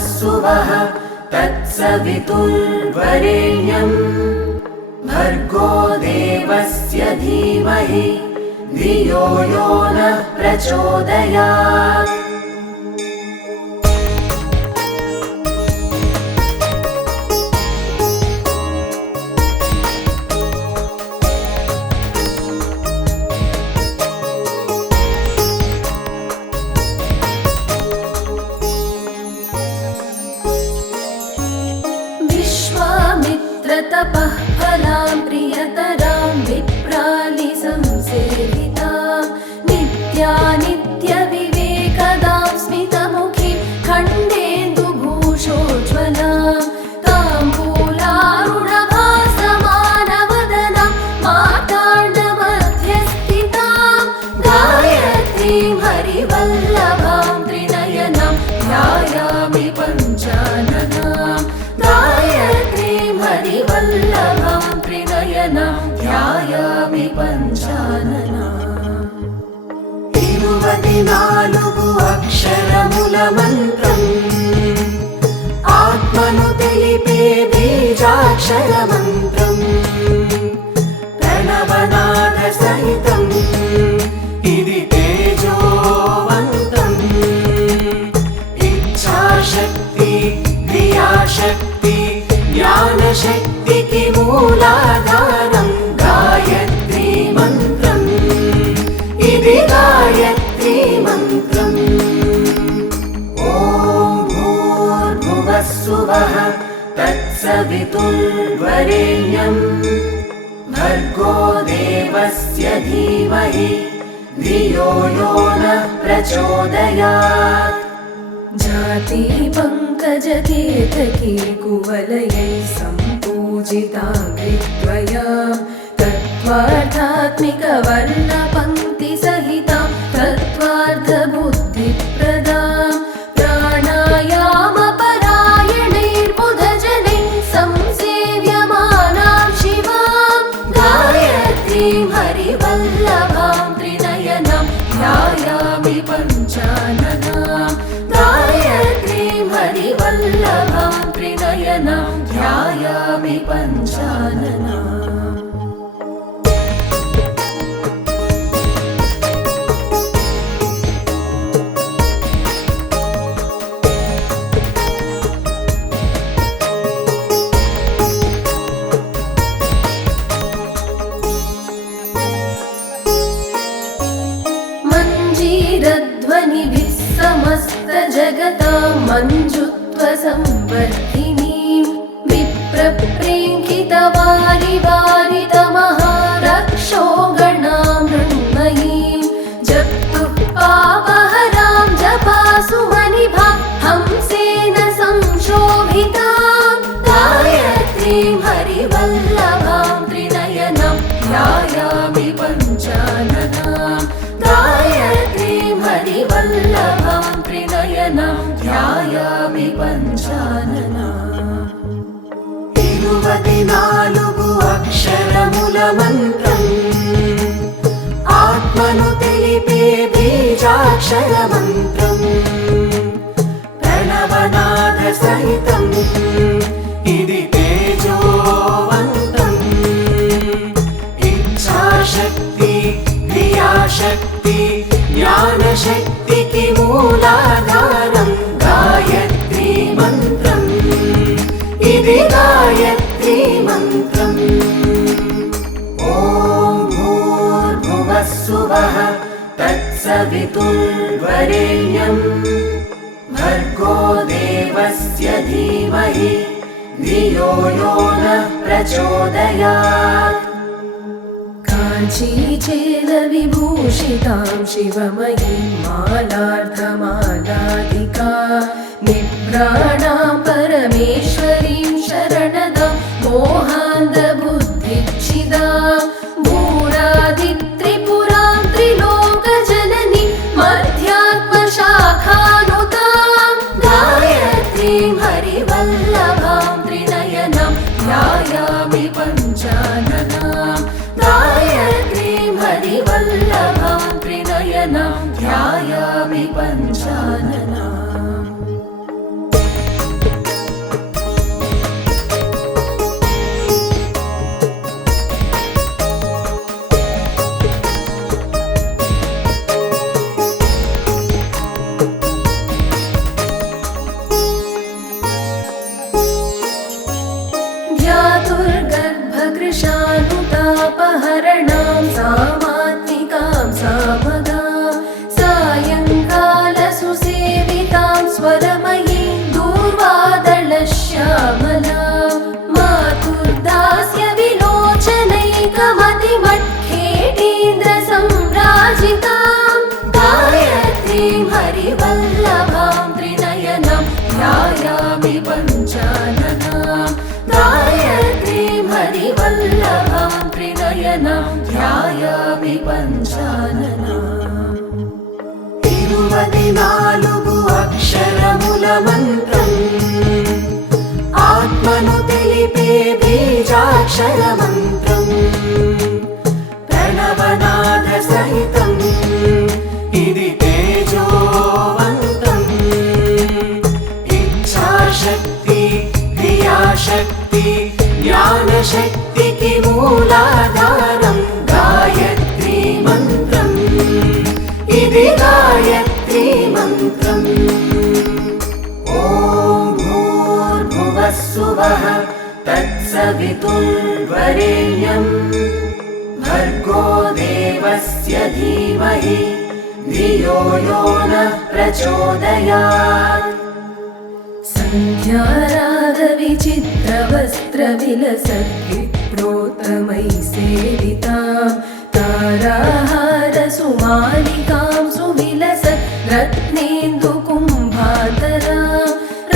भुवस्सुवः तत्सवितुर्वरेण्यं भर्गो देवस्य धीमहि धियो यो नः प्रचोदयात्। तपः फलां प्रियतरां विप्रालिसंसेवितां नित्यानित्यविवेकदां स्मितमुखीं खण्डेन्दुभूषोज्ज्वलां ताम्बूलारुणभासमानवदनां माताण्डमध्यस्थितां गायत्रीं हरिवल्लभां त्रिनयनां ध्यायामि पञ्चाननां गायत्रीं हरिवल्लभां त्रिनयनां ध्यायामि पञ्चाननाम्। 24 अक्षरमुलमन्त्रम् आत्मनु తెలిపే बीजाक्षरमन्त्रम् प्रणवनादसहितम् इति तेजोवन्तम् इच्छाशक्ति क्रियाशक्ति ज्ञानशक्तिकी मूलाधारं गायत्री मन्त्रम् इति गायत्री मन्त्रम्। ॐ भूर्भुवस्सुवः तत्सवितुर्वरेण्यं भर्गो देवस्य धीमहि धियो यो नः प्रचोदयात्। जाति पङ्कजकेतकी कुवलयै सम्पूजिताङ्घ्रिद्वयां तत्त्वार्थात्मिकवर्णपङ्क्तिसहितां तत्त्वार्थबुद्धिप्रदां प्राणायामपरायणैर्बुधजनैः संसेव्यमानां शिवां गायत्रीं हरिवल्लभां त्रिनयनां ध्यायामि पञ्चाननां गायत्रीं हरिवल्लभां त्रिनयनां ध्यायामि पञ्चाननाम्। मञ्जीरध्वनिभिः समस्तजगतां मञ्जुत्वसंवर्धिनीं विप्रप्रेङ्कितवारिवारितमहारक्षो गणां मृण्मयीं जप्तुः पापहरां जपासुमनिभां हंसेन संशोभितां गायत्रीं हरिवल्लभां त्रिनयनां ध्यायामि पञ्चाननां गायत्रीं हरिवल्लभां त्रिनयनां ध्यायामि पञ्चाननाम्। 24 अक्षरमुलमन्त्रम् आत्मनु తెలిపే बीजाक्षरमन्त्रम् प्रणवनादसहितम् इति तेजोवन्तम् इच्छाशक्ति क्रियाशक्ति ज्ञानशक्तिकी मूलाधारं गायत्री मन्त्रम् इति गायत्री मन्त्रम्। ॐ भूर्भुवस्सुवः तत्सवितुर्वरेण्यं भर्गो देवस्य धीमहि धियो यो नः प्रचोदयात्। काञ्चीचेलविभूषितां शिवमयीं मालार्धमालाधिका निभ्राणां परमेश्वरीं शरणदां मोहान्धबुद्धिच्छिदां भूरादित्रिपुरां त्रिलोकजननीं मध्यात्मशाखानुतां गायत्रीं हरिवल्लभां त्रिनयनां ध्यायामि पञ्चाननां गायत्रीं हरिवल्लभां त्रिनयनां ध्यायामि पञ्चाननाम्। त्रिनयनं ध्यायामि पञ्चानना 24 అక్షరముల మంత్రం ఆత్మను తెలిపే బీజాక్షర మంత్రం ప్రణవనాద సహితం ఇది తేజోవంతం ఇచ్ఛాశక్తి క్రియాశక్తి జ్ఞానశక్తికి మూలాధారం గాయత్రీ మంత్రం ఇది గాయత్రీ మంత్రం ఓం భూర్భువః స్సువః తత్సవితుర్వరేణ్యం భర్గో దేవస్య ధీమహి ధియో యో నః ప్రచోదయాత్ सन्ध्यारागविचित्रवस्त्रविलसद्विप्रोत्तमैः सेवितां ताराहारसुमालिकां सुविलसत् रत्नेन्दुकुम्भातरां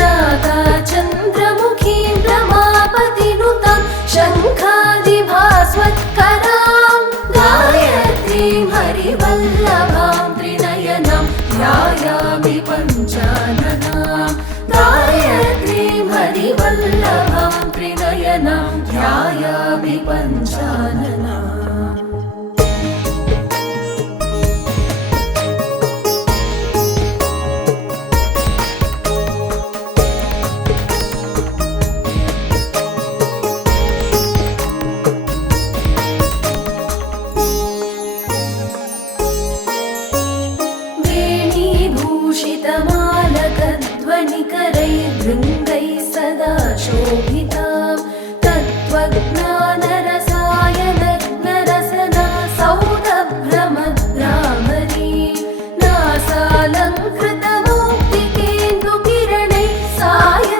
रागाचन्द्रमुखीं रमापतिनुतां शङ्खादिभास्वत्करां गायत्रीं हरिवल्लभां त्रिनयनं ध्यायामि पञ्चाननां गायत्रीं हरिवल्लभां त्रिनयनं ध्यायामि पञ्चानना वेणीभूषितमालकध्वनिकरैर्वृन्दैः सदा शोभितां तत्त्वज्ञानरसायनग्नरसना सौरभ्रमद्रामरीं नासालङ्कृतमौक्तिकेन्दुकिरणैः सायन्तमश्चेदिनीं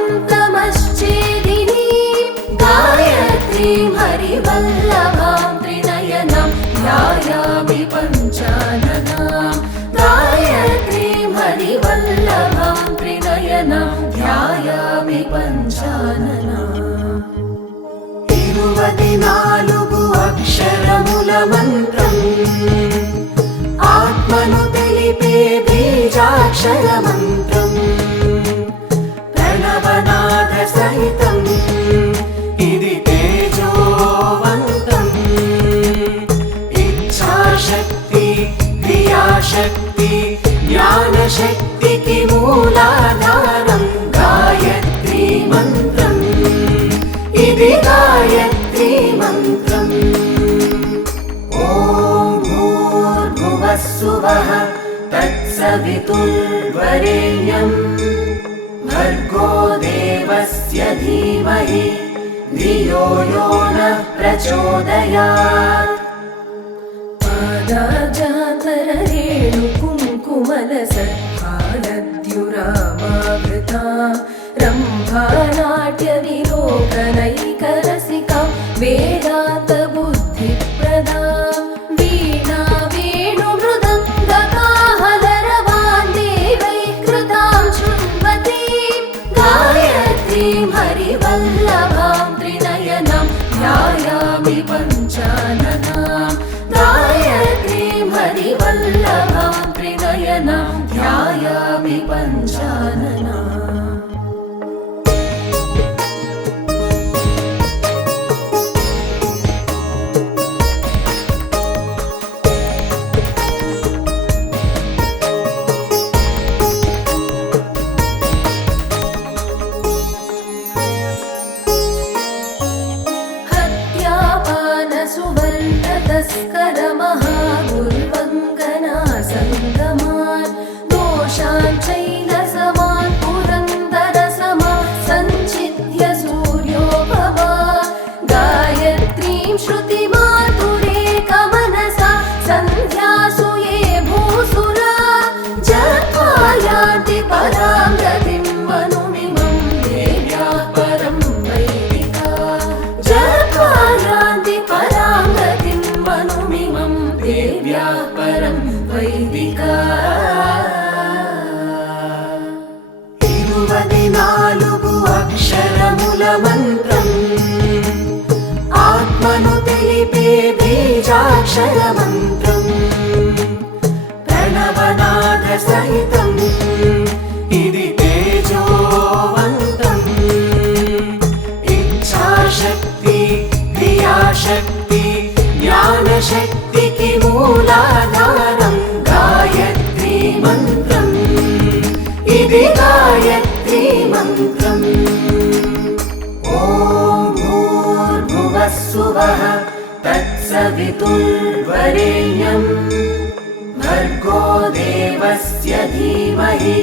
गायत्रीं हरिवल्लभां त्रिनयनं ध्यायामि पञ्चाननां गायत्रीं हरिवल्लभां त्रिनयनं ध्यायामि पञ्चानना 24 అక్షరముల మంత్రం ఆత్మను తెలిపే బీజాక్షర మంత్రం ప్రణవనాద సహితం ఇది తేజోవంతం ఇచ్ఛాశక్తి క్రియాశక్తి జ్ఞానశక్తికి మూలాధారం గాయత్రీ మంత్రం ఇది గాయత్రీ మంత్రం ఓం భూర్భువః స్సువః తత్సవితుర్వరేణ్యం భర్గో దేవస్య ధీమహి ధియో యో నః ప్రచోదయాత్ पादाजातररेणुकुङ्कुमलसत्कालद्युरामावृतां रम्भानाट्यविलोकनैकरसिकां वेदान्तबुद्धिप्रदां वीणा वेणुमृदङ्गकाहलरवान् देवैः कृतां शृण्वतीं गायत्रीं हरिवल्लभां त्रिनयनं ध्यायामि पञ्चाननां गायत्रीं हरिवल्लभां त्रिनयनं ध्यायामि पञ्चानना हत्यापानसुवर्णतस्करमहागुर्वङ्गना सङ्गमान् दोषान् चैलसमान् पुरन्दरसमान् सञ्चित्य सूर्योपमा गायत्रीं श्रुतिमातुरेकमनसा सन्ध्यासु ये भूसुरा जप्त्वा यान्ति परां गतिं मनुमिमं देव्याः परं वैदिका जप्त्वा यान्ति परां गतिं मनुमिमं देव्याः परं वैदिका बीजाक्षरमन्त्रम् प्रणवनादसहितम् इति तेजोवन्तम् इच्छाशक्ति क्रियाशक्ति ज्ञानशक्तिकी मूलाधारम् गायत्री मन्त्रम् इति गायत्री मन्त्रम् ॐ भूर्भुवस्सुवः तत्सवितुर्वरेण्यम् भर्गो देवस्य धीमहि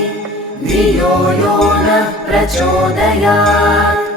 धियो यो नः प्रचोदयात्।